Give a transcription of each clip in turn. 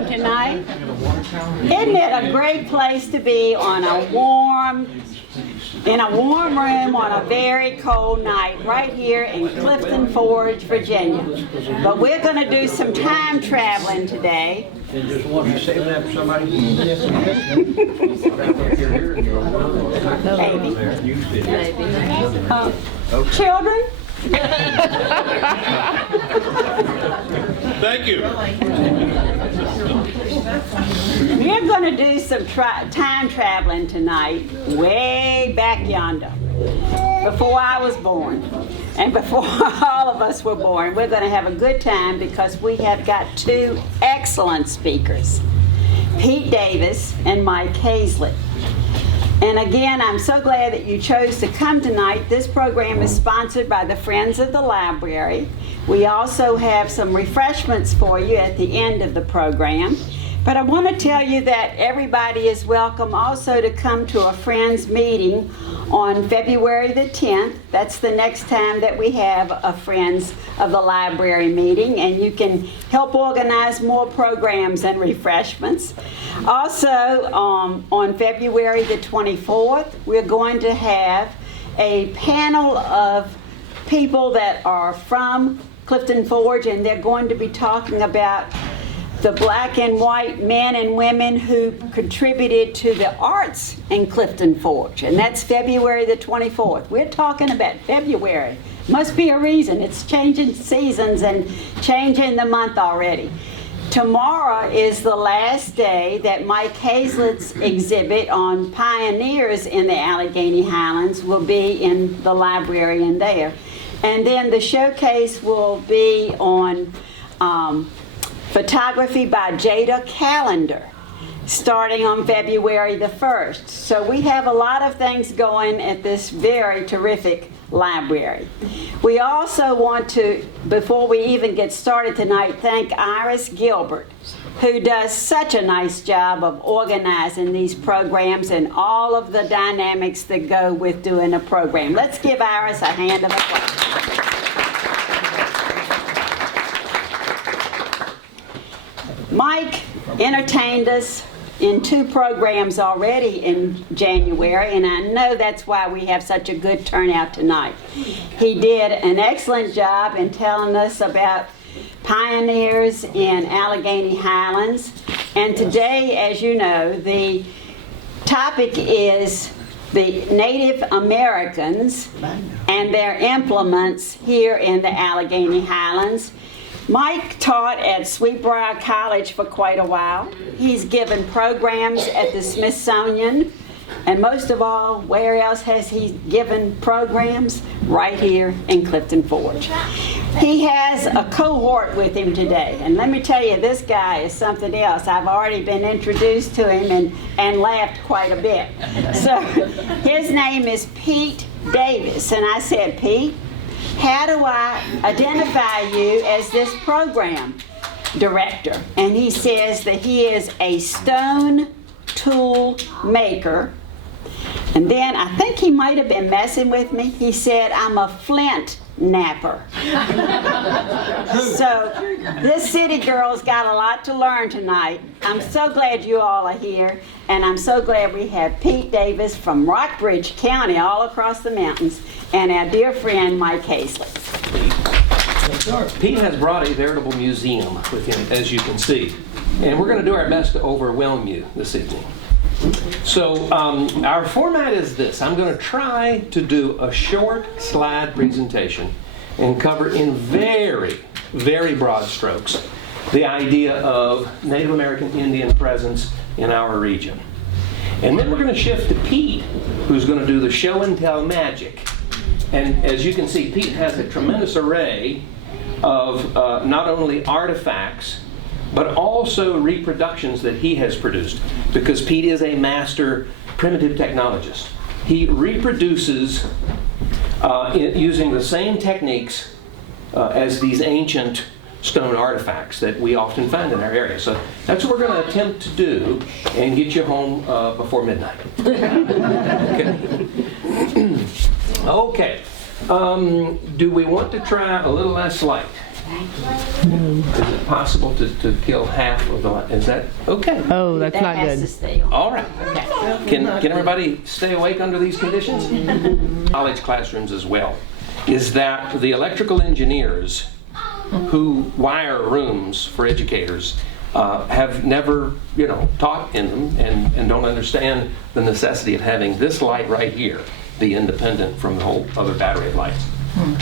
evening tonight. Isn't it a great place to be on in a warm room on a very cold night right here in Clifton Forge, Virginia. But we're going to do some time traveling today. And just want to save that for somebody. Children? Thank you. We're going to do some time traveling tonight, way back yonder, before I was born, and before all of us were born. We're going to have a good time because we have got two excellent speakers, Pete Davis and Mike Hayslett. And again, I'm so glad that you chose to come tonight. This program is sponsored by the Friends of the Library. We also have some refreshments for you at the end of the program. But I want to tell you that everybody is welcome also to come to a Friends meeting on February the 10th. That's the next time that we have a Friends of the Library meeting, and you can help organize more programs and refreshments. Also, on February the 24th, we're going to have a panel of people that are from Clifton Forge, and they're going to be talking about the black and white men and women who contributed to the arts in Clifton Forge. And that's February the 24th. We're talking about February. Must be a reason. It's changing seasons and changing the month already. Tomorrow is the last day that Mike Hayslett's exhibit on pioneers in the Alleghany Highlands will be in the library in there. And then the showcase will be on photography by Jada Callender, starting on February the 1st. So we have a lot of things going at this very terrific library. We also want to, before we even get started tonight, thank Iris Gilbert, who does such a nice job of organizing these programs and all of the dynamics that go with doing a program. Let's give Iris a hand of applause. Mike entertained us in 2 programs already in January, and I know that's why we have such a good turnout tonight. He did an excellent job in telling us about pioneers in Alleghany Highlands, and today, as you know, the topic is the Native Americans and their implements here in the Alleghany Highlands. Mike taught at Sweetbriar College for quite a while. He's given programs at the Smithsonian, and most of all, where else has he given programs? Right here in Clifton Forge. He has a cohort with him today, and let me tell you, this guy is something else. I've already been introduced to him and laughed quite a bit. So his name is Pete Davis, and I said, Pete, how do I identify you as this program director? And he says that he is a stone tool maker. And then I think he might have been messing with me. He said, I'm a flint napper. So this city girl's got a lot to learn tonight. I'm so glad you all are here, and I'm so glad we have Pete Davis from Rockbridge County all across the mountains, and our dear friend Mike Hayslett. Pete has brought a veritable museum with him, as you can see, and we're going to do our best to overwhelm you this evening. So our format is this. I'm going to try to do a short slide presentation and cover in very, very broad strokes the idea of Native American Indian presence in our region. And then we're going to shift to Pete, who's going to do the show and tell magic. And as you can see, Pete has a tremendous array of not only artifacts, but also reproductions that he has produced, because Pete is a master primitive technologist. He reproduces using the same techniques as these ancient stone artifacts that we often find in our area. So that's what we're going to attempt to do and get you home before midnight. Okay. Do we want to try a little less light? Is it possible to kill half of the light? Is that okay? Oh, that's That not has to good. stay on. All right. Can everybody stay awake under these conditions? College classrooms as well. Is that the electrical engineers who wire rooms for educators have never, taught in them and don't understand the necessity of having this light right here be independent from the whole other battery of lights.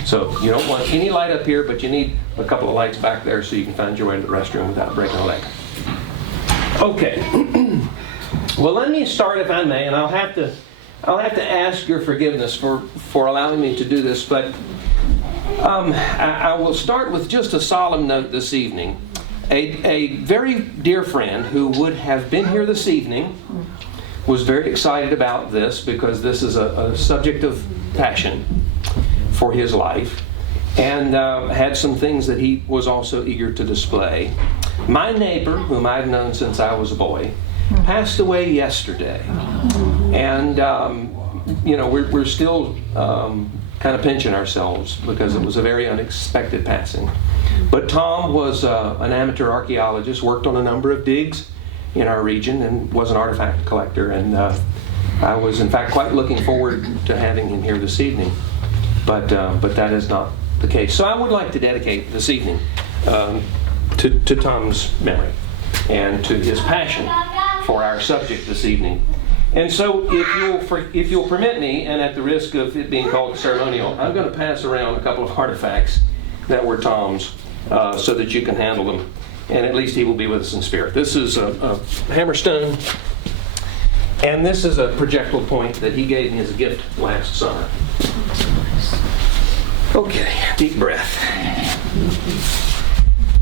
So you don't want any light up here, but you need a couple of lights back there so you can find your way to the restroom without breaking a leg. Okay. Well, let me start, if I may, and I'll have to ask your forgiveness for allowing me to do this, but I will start with just a solemn note this evening. A very dear friend who would have been here this evening was very excited about this because this is a subject of passion for his life, and had some things that he was also eager to display. My neighbor, whom I've known since I was a boy, passed away yesterday, and we're still kind of pinching ourselves because it was a very unexpected passing. But Tom was an amateur archaeologist, worked on a number of digs in our region, and was an artifact collector. And I was, in fact, quite looking forward to having him here this evening. But that is not the case. So I would like to dedicate this evening to Tom's memory and to his passion for our subject this evening. And so if you'll permit me, and at the risk of it being called ceremonial, I'm going to pass around a couple of artifacts that were Tom's so that you can handle them, and at least he will be with us in spirit. This is a hammerstone, and this is a projectile point that he gave me as a gift last summer. Okay, deep breath.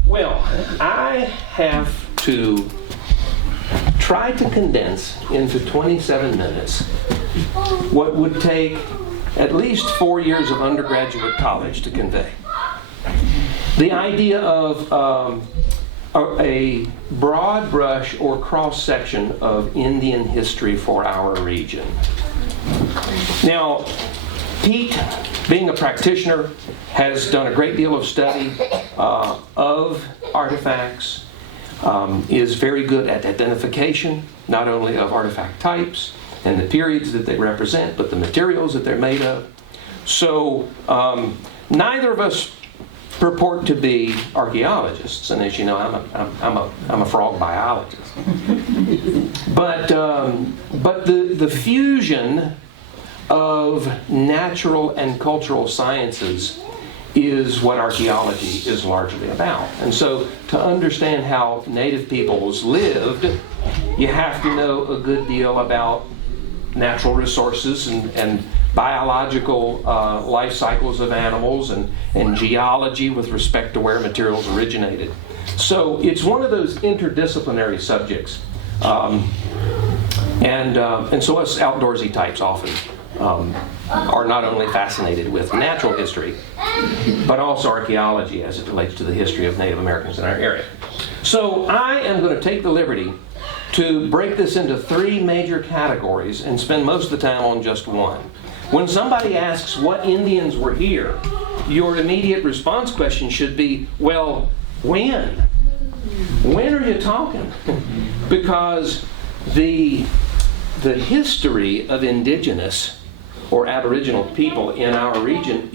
Well, I have to try to condense into 27 minutes what would take at least 4 years of undergraduate college to convey. The idea of a broad brush or cross-section of Indian history for our region. Now, Pete, being a practitioner, has done a great deal of study of artifacts, is very good at identification, not only of artifact types and the periods that they represent, but the materials that they're made of. So neither of us purport to be archaeologists, and as you know, I'm a frog biologist. But the fusion of natural and cultural sciences is what archaeology is largely about. And so to understand how native peoples lived, you have to know a good deal about natural resources and biological life cycles of animals and geology with respect to where materials originated. So it's one of those interdisciplinary subjects. And so us outdoorsy types often are not only fascinated with natural history, but also archaeology as it relates to the history of Native Americans in our area. So I am going to take the liberty to break this into 3 major categories and spend most of the time on just one. When somebody asks what Indians were here, your immediate response question should be, well, when? When are you talking? Because the history of indigenous or aboriginal people in our region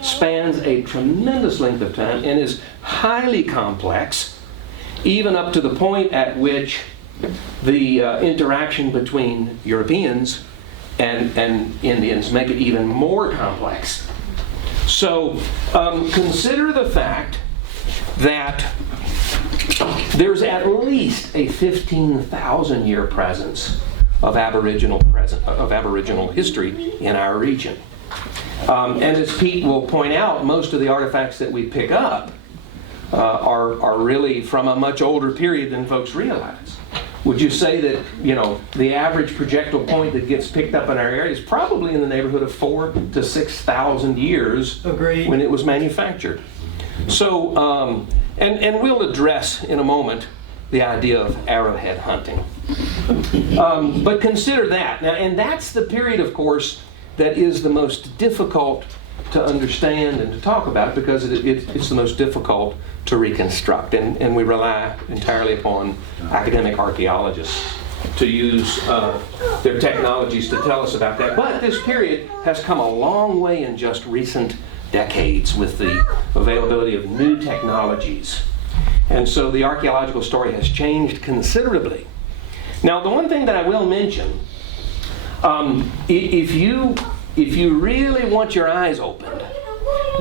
spans a tremendous length of time and is highly complex, even up to the point at which the interaction between Europeans and Indians make it even more complex. So consider the fact that there's at least a 15,000-year presence of Aboriginal history in our region. And as Pete will point out, most of the artifacts that we pick up are really from a much older period than folks realize. Would you say that, the average projectile point that gets picked up in our area is probably in the neighborhood of 4,000 to 6,000 years Agreed. when it was manufactured? So, and we'll address in a moment the idea of arrowhead hunting. But consider that. Now, and that's the period, of course, that is the most difficult to understand and to talk about because it's the most difficult to reconstruct. And we rely entirely upon academic archaeologists to use their technologies to tell us about that. But this period has come a long way in just recent decades with the availability of new technologies. And so the archaeological story has changed considerably. Now, the one thing that I will mention, if you really want your eyes opened,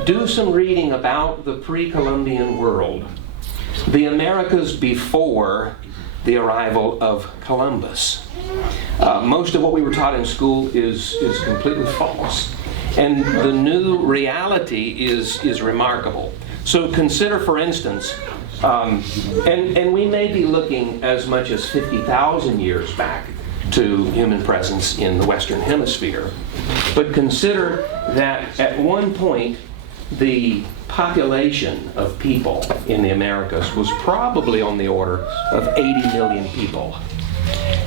do some reading about the pre-Columbian world, the Americas before the arrival of Columbus. Most of what we were taught in school is completely false. And the new reality is remarkable. So consider, for instance, and we may be looking as much as 50,000 years back to human presence in the Western Hemisphere. But consider that at one point, the population of people in the Americas was probably on the order of 80 million people.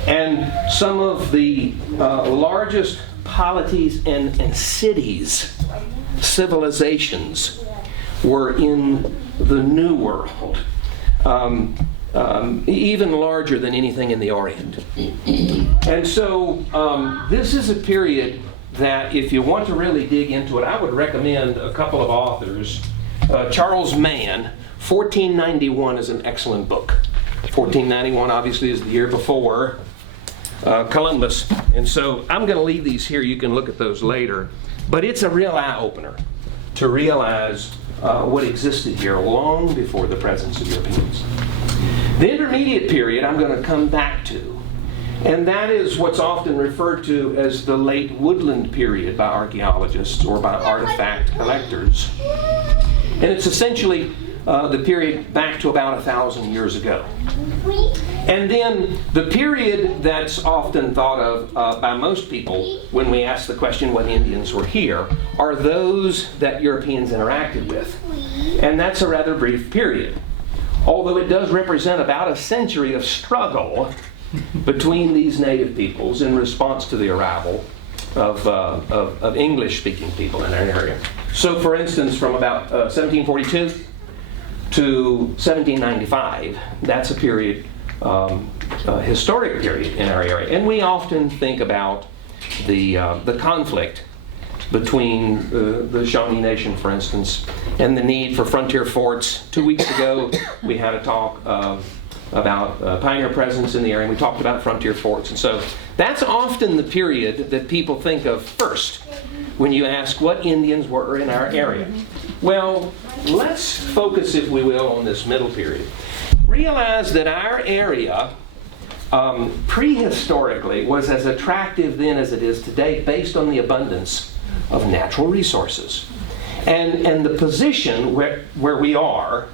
And some of the largest polities and cities, civilizations, were in the New World, even larger than anything in the Orient. And so this is a period that if you want to really dig into it, I would recommend a couple of authors. Charles Mann, 1491 is an excellent book. 1491 obviously is the year before Columbus. And so I'm going to leave these here. You can look at those later. But it's a real eye-opener to realize what existed here long before the presence of Europeans. The intermediate period I'm going to come back to. And that is what's often referred to as the late Woodland period by archaeologists or by artifact collectors. And it's essentially the period back to about 1,000 years ago. And then the period that's often thought of by most people when we ask the question what Indians were here are those that Europeans interacted with. And that's a rather brief period. Although it does represent about a century of struggle between these native peoples in response to the arrival of English-speaking people in our area. So, for instance, from about 1742 to 1795, that's a period, a historic period in our area. And we often think about the conflict between the Shawnee Nation, for instance, and the need for frontier forts. 2 weeks ago, we had a talk about pioneer presence in the area, and we talked about frontier forts. And so that's often the period that people think of first when you ask what Indians were in our area. Well, let's focus, if we will, on this middle period. Realize that our area prehistorically was as attractive then as it is today based on the abundance of natural resources. And the position where we are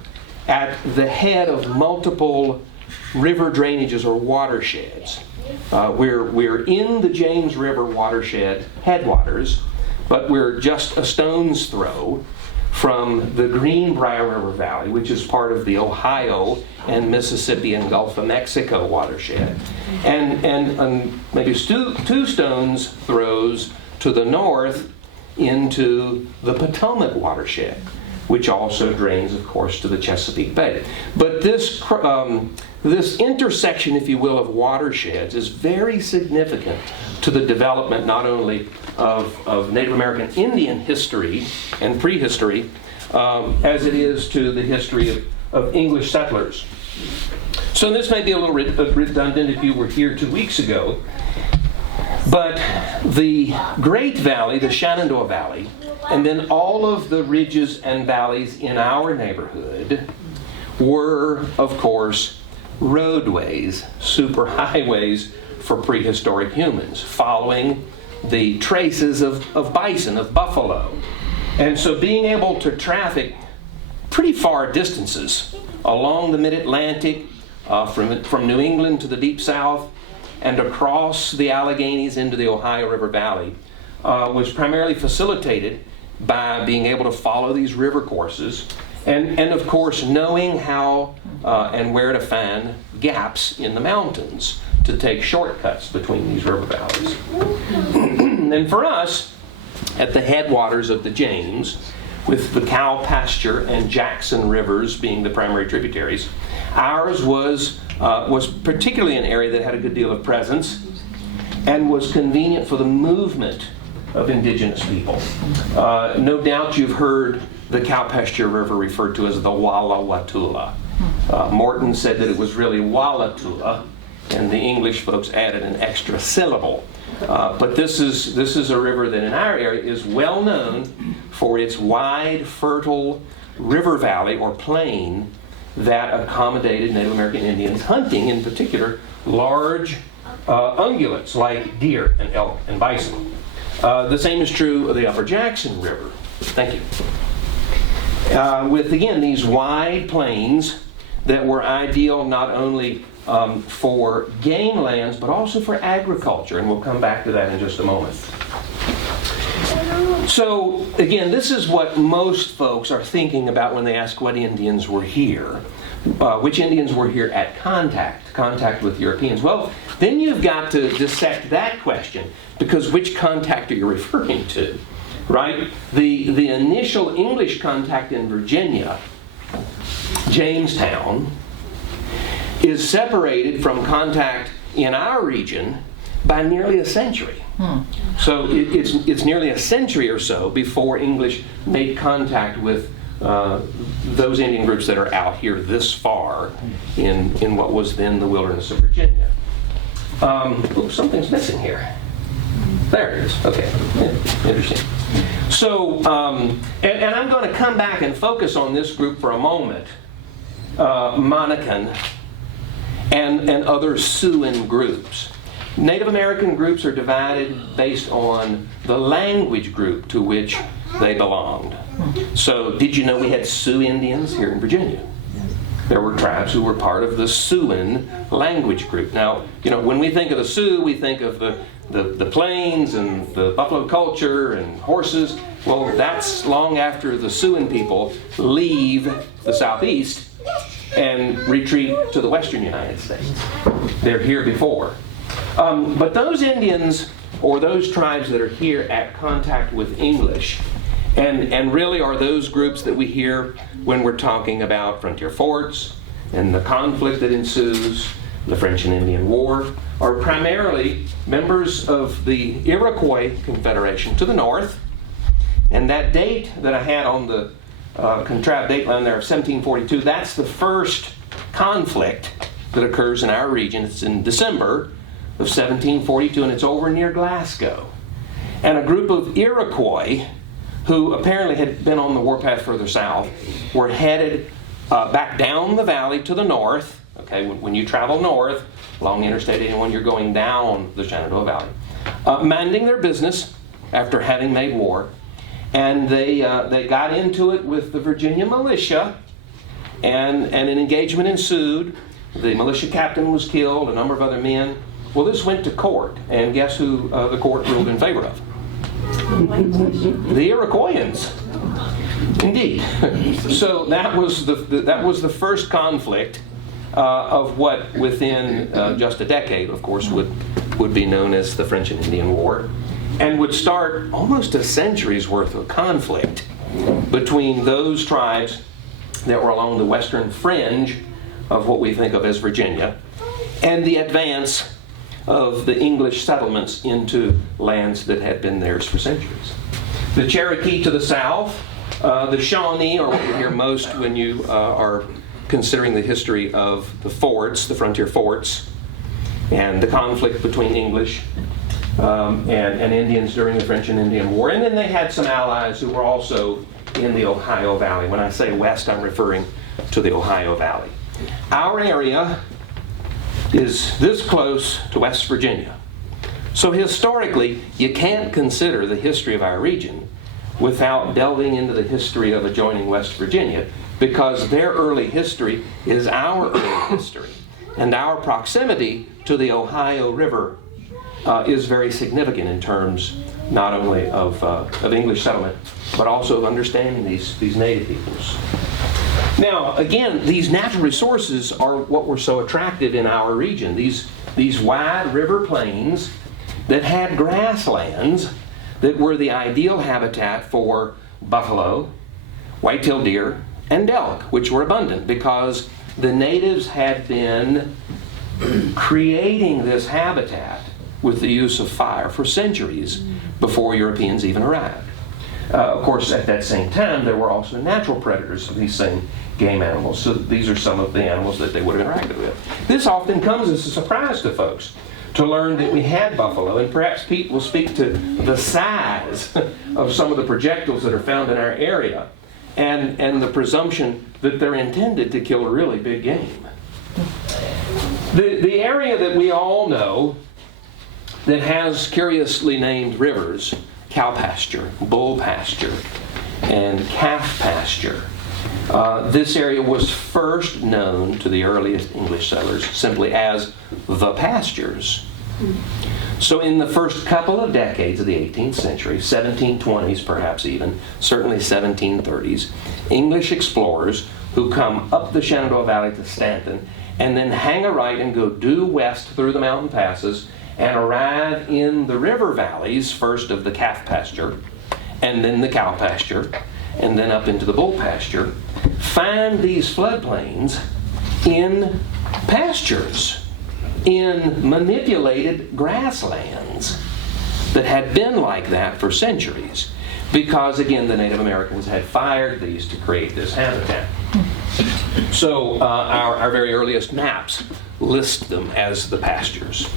at the head of multiple river drainages or watersheds. We're in the James River watershed headwaters, but we're just a stone's throw from the Greenbrier River Valley, which is part of the Ohio and Mississippi and Gulf of Mexico watershed. And maybe two stones throws to the north into the Potomac watershed, which also drains, of course, to the Chesapeake Bay. But this intersection, if you will, of watersheds is very significant to the development not only of Native American Indian history and prehistory, as it is to the history of English settlers. So this may be a little redundant if you were here 2 weeks ago, but the Great Valley, the Shenandoah Valley, and then all of the ridges and valleys in our neighborhood were, of course, roadways, superhighways for prehistoric humans, following the traces of bison, of buffalo. And so being able to traffic pretty far distances along the mid-Atlantic, from New England to the Deep South, and across the Alleghanies into the Ohio River Valley, was primarily facilitated by being able to follow these river courses and of course knowing how and where to find gaps in the mountains to take shortcuts between these river valleys. And for us, at the headwaters of the James, with the Cow Pasture and Jackson rivers being the primary tributaries. Ours was particularly an area that had a good deal of presence and was convenient for the movement of indigenous people. No doubt you've heard the Cow Pasture River referred to as the Walla Watula. Morton said that it was really Wallatula, and the English folks added an extra syllable. But this is a river that in our area is well known for its wide, fertile river valley or plain that accommodated Native American Indians hunting, in particular, large ungulates like deer and elk and bison. The same is true of the Upper Jackson River. Thank you. With, again, these wide plains that were ideal not only for game lands, but also for agriculture, and we'll come back to that in just a moment. So, again, this is what most folks are thinking about when they ask what Indians were here. Which Indians were here at contact with Europeans. Well, then you've got to dissect that question, because which contact are you referring to, right? The initial English contact in Virginia, Jamestown, is separated from contact in our region by nearly a century. So it's nearly a century or so before English made contact with those Indian groups that are out here this far in what was then the wilderness of Virginia. Something's missing here. There it is. Okay, interesting. So, and I'm going to come back and focus on this group for a moment. Monacan and other Siouan groups. Native American groups are divided based on the language group to which they belonged. So, did you know we had Sioux Indians here in Virginia? There were tribes who were part of the Siouan language group. Now, you know, when we think of the Sioux, we think of the plains and the buffalo culture and horses. Well, that's long after the Siouan people leave the southeast and retreat to the western United States. They're here before. But those Indians, or those tribes that are here at contact with English, and really are those groups that we hear when we're talking about frontier forts and the conflict that ensues, the French and Indian War, are primarily members of the Iroquois Confederation to the north. And that date that I had on the contrived date line there of 1742, that's the first conflict that occurs in our region. It's in December of 1742, and it's over near Glasgow. And a group of Iroquois, who apparently had been on the warpath further south, were headed back down the valley to the north. Okay, when you travel north along Interstate 81, you're going down the Shenandoah Valley, minding their business after having made war. And they got into it with the Virginia militia, and an engagement ensued. The militia captain was killed, a number of other men. Well, this went to court, and guess who the court ruled in favor of? The Iroquoians. Indeed. So that was the first conflict of what within just a decade, of course, would be known as the French and Indian War, and would start almost a century's worth of conflict between those tribes that were along the western fringe of what we think of as Virginia, and the advance of the English settlements into lands that had been theirs for centuries. The Cherokee to the south, the Shawnee are what you hear most when you are considering the history of the forts, the frontier forts, and the conflict between English and Indians during the French and Indian War. And then they had some allies who were also in the Ohio Valley. When I say west, I'm referring to the Ohio Valley. Our area is this close to West Virginia. So historically, you can't consider the history of our region without delving into the history of adjoining West Virginia, because their early history is our early history. And our proximity to the Ohio River is very significant in terms not only of English settlement, but also of understanding these native peoples. Now, again, these natural resources are what were so attractive in our region. These wide river plains that had grasslands that were the ideal habitat for buffalo, white-tailed deer, and elk, which were abundant because the natives had been creating this habitat with the use of fire for centuries before Europeans even arrived. Of course, at that same time, there were also natural predators of these same game animals. So these are some of the animals that they would have interacted with. This often comes as a surprise to folks to learn that we had buffalo, and perhaps Pete will speak to the size of some of the projectiles that are found in our area and the presumption that they're intended to kill really big game. The area that we all know that has curiously named rivers, cow pasture, bull pasture, and calf pasture. This area was first known to the earliest English settlers simply as the pastures. So in the first couple of decades of the 18th century, 1720s perhaps even, certainly 1730s, English explorers who come up the Shenandoah Valley to Stanton and then hang a right and go due west through the mountain passes and arrive in the river valleys, first of the calf pasture, and then the cow pasture, and then up into the bull pasture, find these floodplains in pastures, in manipulated grasslands that had been like that for centuries. Because, again, the Native Americans had fired these to create this habitat. So our very earliest maps list them as the pastures.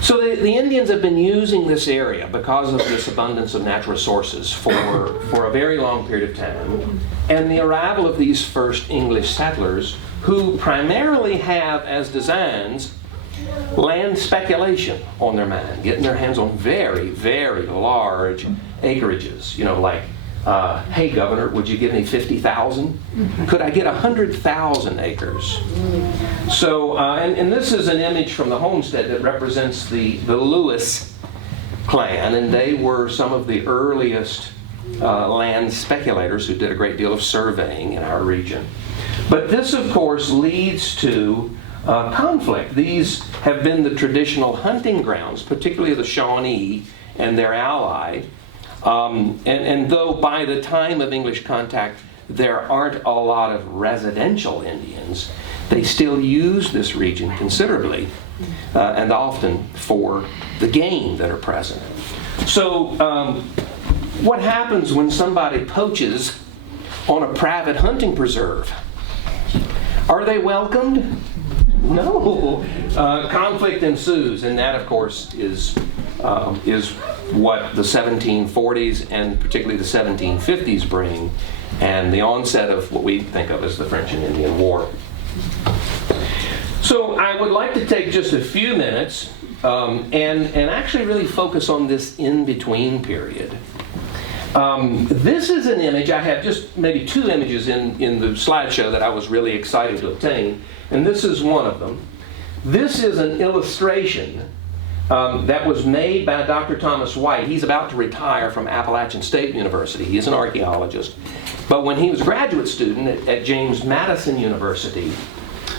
So the Indians have been using this area because of this abundance of natural resources for a very long period of time. And the arrival of these first English settlers, who primarily have as designs land speculation on their mind, getting their hands on very, very large acreages, like hey, Governor, would you give me 50,000? Could I get 100,000 acres? So, and this is an image from the homestead that represents the Lewis clan, and they were some of the earliest land speculators who did a great deal of surveying in our region. But this, of course, leads to conflict. These have been the traditional hunting grounds, particularly the Shawnee and their ally. And though by the time of English contact there aren't a lot of residential Indians, they still use this region considerably and often for the game that are present. So what happens when somebody poaches on a private hunting preserve? Are they welcomed? No. Conflict ensues, and that, of course, is what the 1740s and particularly the 1750s bring, and the onset of what we think of as the French and Indian War. So I would like to take just a few minutes and actually really focus on this in-between period. This is an image. I have just maybe two images in the slideshow that I was really excited to obtain, and this is one of them. This is an illustration that was made by Dr. Thomas White. He's about to retire from Appalachian State University. He's an archaeologist. But when he was a graduate student at James Madison University,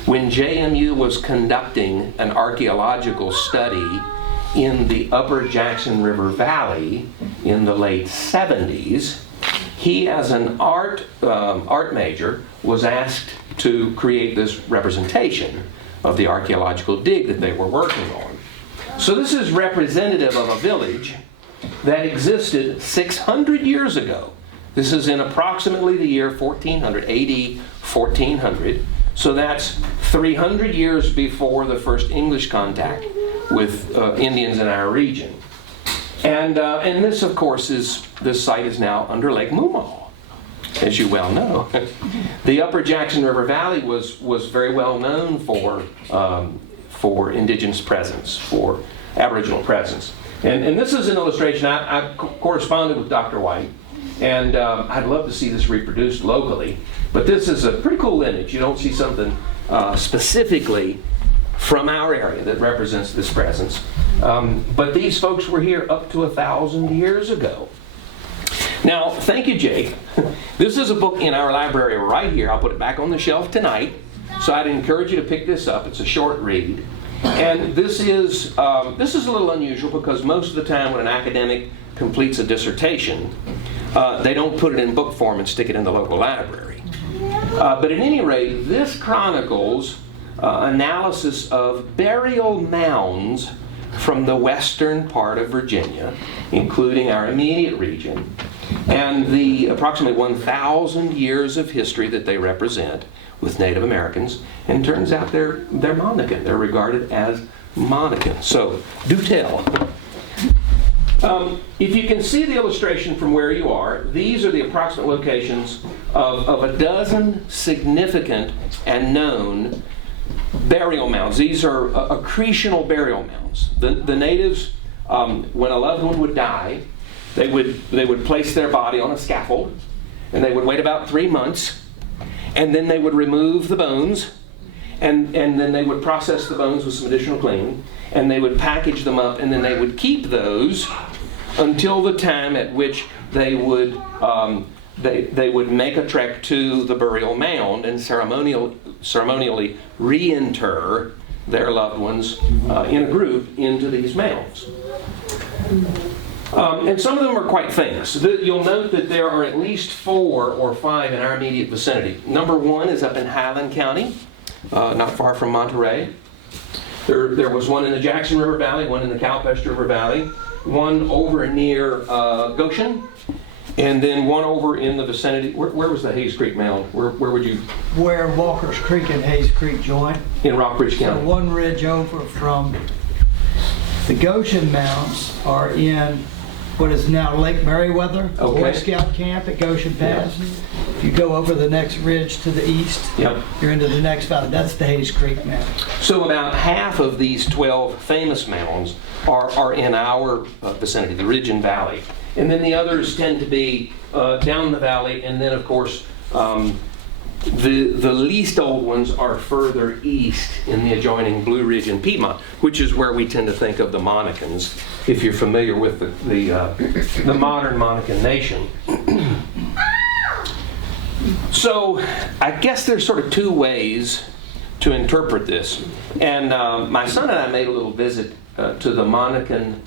when JMU was conducting an archaeological study in the upper Jackson River Valley in the late 70s, he, as an art major, was asked to create this representation of the archaeological dig that they were working on. So this is representative of a village that existed 600 years ago. This is in approximately the year 1400, AD 1400. So that's 300 years before the first English contact with Indians in our region. And this, of course, this site is now under Lake Moomaw, as you well know. The upper Jackson River Valley was very well known for indigenous presence, for Aboriginal presence. And this is an illustration. I corresponded with Dr. White, and I'd love to see this reproduced locally. But this is a pretty cool image. You don't see something specifically from our area that represents this presence. But these folks were here up to 1,000 years ago. Now, thank you, Jake. This is a book in our library right here. I'll put it back on the shelf tonight. So I'd encourage you to pick this up. It's a short read. And this is a little unusual because most of the time when an academic completes a dissertation, they don't put it in book form and stick it in the local library. But at any rate, this chronicles analysis of burial mounds from the western part of Virginia, including our immediate region, and the approximately 1,000 years of history that they represent with Native Americans. And it turns out they're Monacan. They're regarded as Monacan. So, do tell. If you can see the illustration from where you are, these are the approximate locations of a dozen significant and known burial mounds. These are accretional burial mounds. The natives, when a loved one would die, they would place their body on a scaffold, and they would wait about 3 months, and then they would remove the bones, and then they would process the bones with some additional cleaning, and they would package them up, and then they would keep those until the time at which they would make a trek to the burial mound and ceremonially reinter their loved ones in a group into these mounds. And some of them are quite famous. You'll note that there are at least 4 or 5 in our immediate vicinity. Number 1 is up in Highland County, not far from Monterey. There was one in the Jackson River Valley, one in the Pasture River Valley, one over near Goshen, and then one over in the vicinity. Where was the Hayes Creek Mound? Where would you? Where Walker's Creek and Hayes Creek join. In Rockbridge County. So one ridge over from the Goshen Mounds are in what is now Lake Meriwether, Okay. Boy Scout camp at Goshen Pass. If you go over the next ridge to the east, Yep. you're into the next valley. That's the Hayes Creek Mound. So about half of these 12 famous mounds are in our vicinity, the Ridge and Valley. And then the others tend to be down the valley, and then of course the least old ones are further east in the adjoining Blue Ridge and Piedmont, which is where we tend to think of the Monacans, if you're familiar with the modern Monacan nation. So I guess there's sort of 2 ways to interpret this. And my son and I made a little visit to the Monacan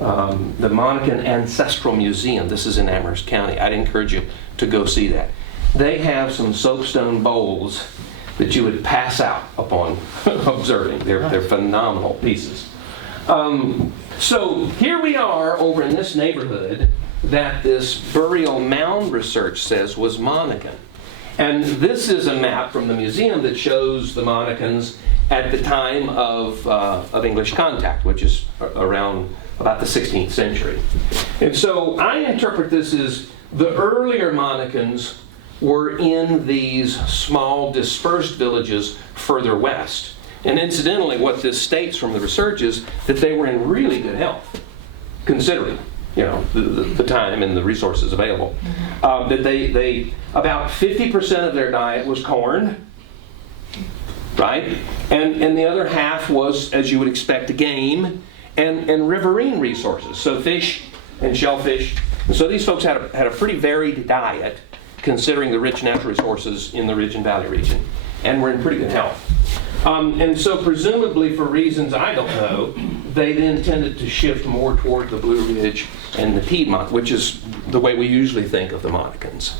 Ancestral Museum. This is in Amherst County. I'd encourage you to go see that. They have some soapstone bowls that you would pass out upon observing. They're phenomenal pieces. So here we are over in this neighborhood that this burial mound research says was Monacan. And this is a map from the museum that shows the Monacans at the time of English contact, which is around about the 16th century. And so I interpret this as the earlier Monacans were in these small dispersed villages further west. And incidentally, what this states from the research is that they were in really good health, considering the time and the resources available. That they about 50% of their diet was corn, right? And the other half was, as you would expect, game and riverine resources, so fish and shellfish. And so these folks had a pretty varied diet, considering the rich natural resources in the Ridge and Valley region, and were in pretty good health. And so presumably for reasons I don't know, they then tended to shift more toward the Blue Ridge and the Piedmont, which is the way we usually think of the Monacans.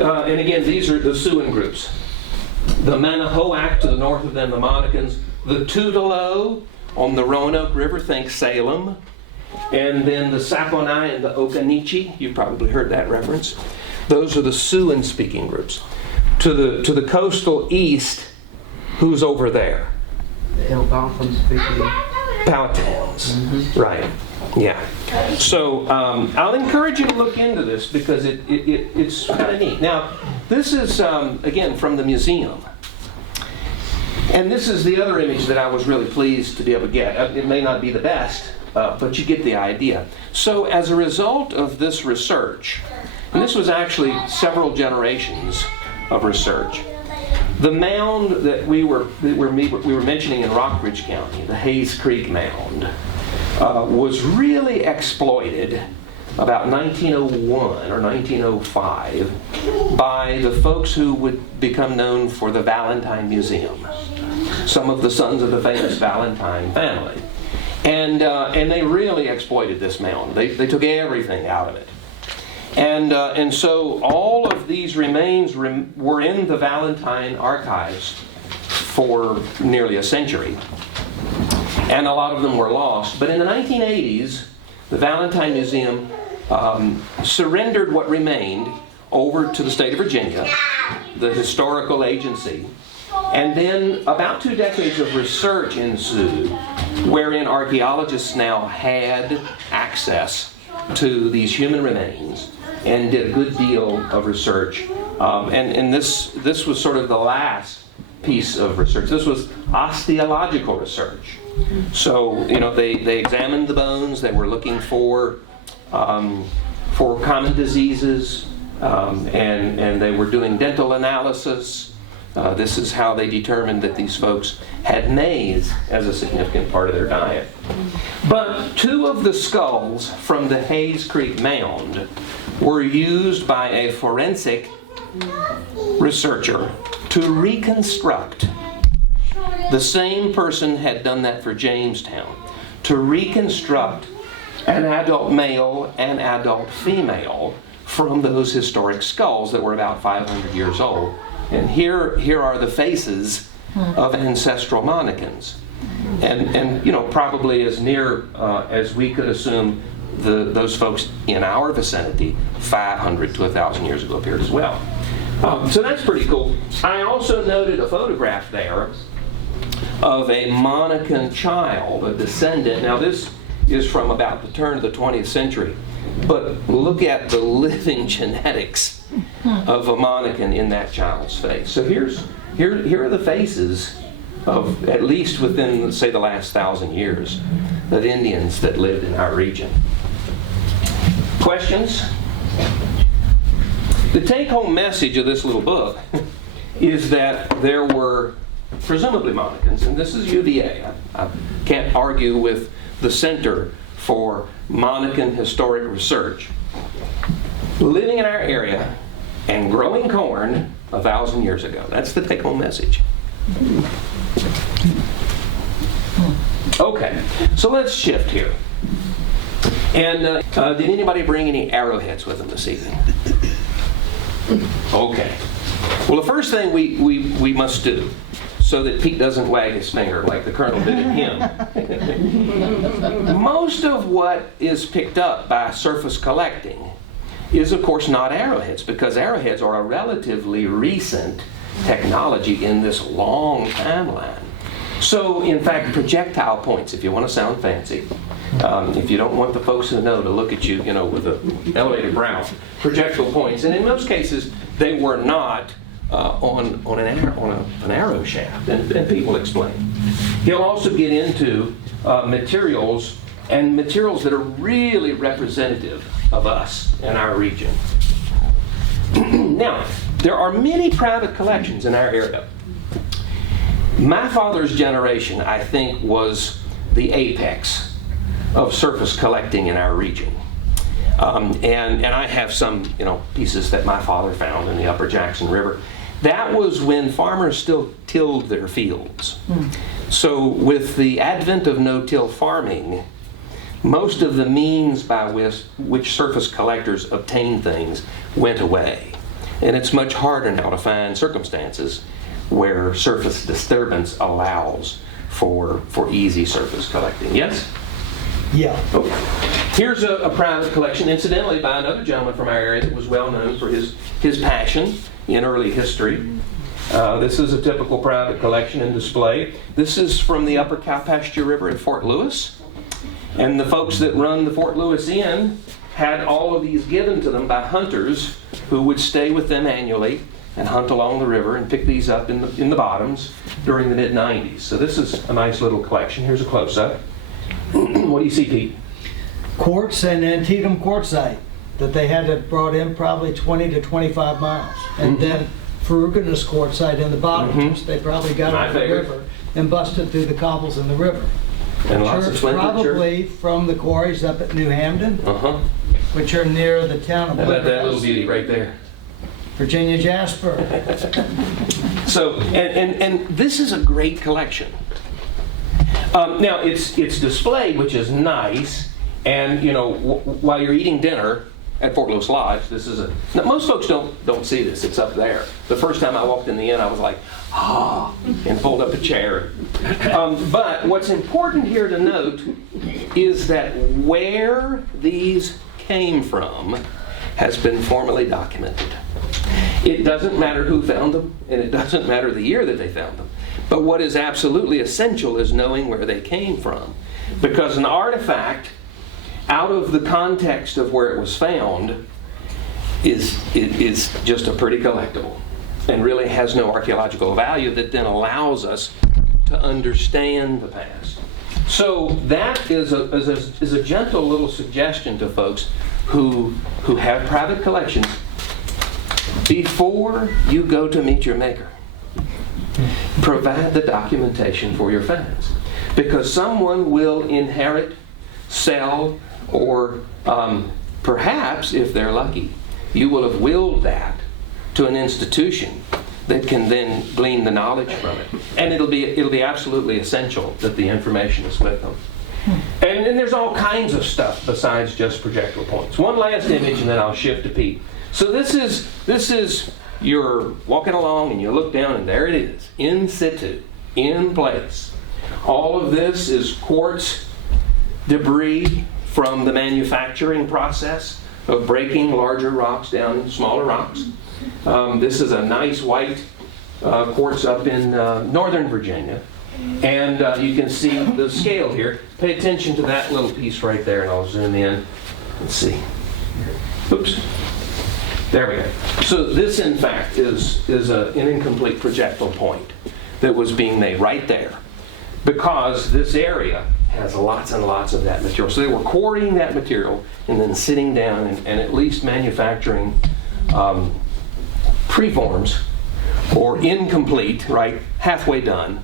And again, these are the Siouan groups. The Manahoac to the north of them, the Monacans. The Tutelo on the Roanoke River, think Salem. And then the Saponai and the Occaneechi, you've probably heard that reference. Those are the Siouan-speaking groups. To the coastal east, who's over there? The Algonquin-speaking. Powhatans. Mm-hmm. Right. Yeah. So I'll encourage you to look into this because it's kind of neat. Now, this is, again, from the museum. And this is the other image that I was really pleased to be able to get. It may not be the best, but you get the idea. So as a result of this research, and this was actually several generations of research, the mound that we were mentioning in Rockbridge County, the Hayes Creek Mound, was really exploited about 1901 or 1905 by the folks who would become known for the Valentine Museum. some of the sons of the famous Valentine family. And they really exploited this mound. They took everything out of it. And so all of these remains were in the Valentine archives for nearly a century. And a lot of them were lost. But in the 1980s, the Valentine Museum surrendered what remained over to the state of Virginia, the historical agency. And then about 2 decades of research ensued, wherein archaeologists now had access to these human remains and did a good deal of research. And this was sort of the last piece of research. This was osteological research. So, they examined the bones. They were looking for common diseases, and they were doing dental analysis. This is how they determined that these folks had maize as a significant part of their diet. But 2 of the skulls from the Hayes Creek Mound were used by a forensic researcher to reconstruct. The same person had done that for Jamestown, to reconstruct an adult male and adult female from those historic skulls that were about 500 years old. And here are the faces of ancestral mannequins. And probably as near as we could assume those folks in our vicinity 500 to 1,000 years ago appeared as well. So that's pretty cool. I also noted a photograph there of a mannequin child, a descendant. Now this is from about the turn of the 20th century. But look at the living genetics of a mannequin in that child's face. So here are the faces of, at least within, say, the last 1,000 years, of Indians that lived in our region. Questions? The take-home message of this little book is that there were presumably mannequins, and this is UVA. I can't argue with the Center for Mannequin Historic Research, living in our area and growing corn 1,000 years ago. That's the take-home message. Okay, so let's shift here. And did anybody bring any arrowheads with them this evening? Okay. Well, the first thing we must do, so that Pete doesn't wag his finger like the Colonel did at him. Most of what is picked up by surface collecting is, of course, not arrowheads, because arrowheads are a relatively recent technology in this long timeline. So, in fact, projectile points, if you want to sound fancy, if you don't want the folks who know to look at you, with an elevated brow, projectile points, and in most cases, they were not on an arrow shaft, and Pete will explain. He'll also get into materials that are really representative of us and our region. Now, there are many private collections in our area. My father's generation, I think, was the apex of surface collecting in our region. And I have some, pieces that my father found in the Upper Jackson River. That was when farmers still tilled their fields. So with the advent of no-till farming, most of the means by which surface collectors obtained things went away. And it's much harder now to find circumstances where surface disturbance allows for easy surface collecting. Yes? Yeah. Okay. Here's a private collection, incidentally, by another gentleman from our area that was well known for his passion in early history. This is a typical private collection and display. This is from the upper Pasture River at Fort Lewis. And the folks that run the Fort Lewis Inn had all of these given to them by hunters who would stay with them annually and hunt along the river and pick these up in the bottoms during the mid-90s. So this is a nice little collection. Here's a close-up. What do you see, Pete? Quartz and antietam quartzite that they had to brought in probably 20 to 25 miles. And then ferruginous quartzite in the bottom, which they probably got out of the river and busted through the cobbles in the river. And lots of splendid, probably from the quarries up at New Hampton, which are near the town of How Woodland. about that little beauty right there? Virginia jasper. So, and this is a great collection. Now, it's displayed, which is nice, and, you know, while you're eating dinner at Fort Lewis Lodge, this is now, most folks don't see this. It's up there. The first time I walked in the inn, I was like, and pulled up a chair. But what's important here to note is that where these came from has been formally documented. It doesn't matter who found them, and it doesn't matter the year that they found them. But what is absolutely essential is knowing where they came from. Because an artifact, out of the context of where it was found, is just a pretty collectible and really has no archaeological value that then allows us to understand the past. So that is a gentle little suggestion to folks who have private collections. Before you go to meet your maker, provide the documentation for your finds. Because someone will inherit, sell, or perhaps, if they're lucky, you will have willed that to an institution that can then glean the knowledge from it. And it'll be absolutely essential that the information is with them. And then there's all kinds of stuff besides just projectile points. One last image and then I'll shift to Pete. So this is you're walking along and you look down and there it is, in situ, in place. All of this is quartz debris from the manufacturing process of breaking larger rocks down into smaller rocks. This is a nice white quartz up in northern Virginia. And you can see the scale here. Pay attention to that little piece right there, and I'll zoom in. Let's see. Oops. There we go. So this, in fact, is an incomplete projectile point that was being made right there, because this area has lots and lots of that material. So they were quarrying that material and then sitting down and at least manufacturing preforms or incomplete, right, halfway done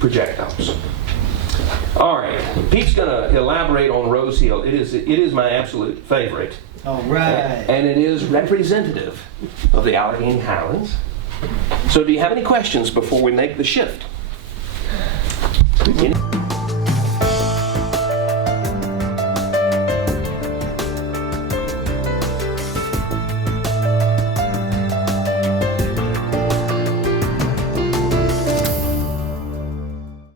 projectiles. All right, Pete's going to elaborate on Rose Hill. It is my absolute favorite. All right. And it is representative of the Alleghany Highlands. So do you have any questions before we make the shift?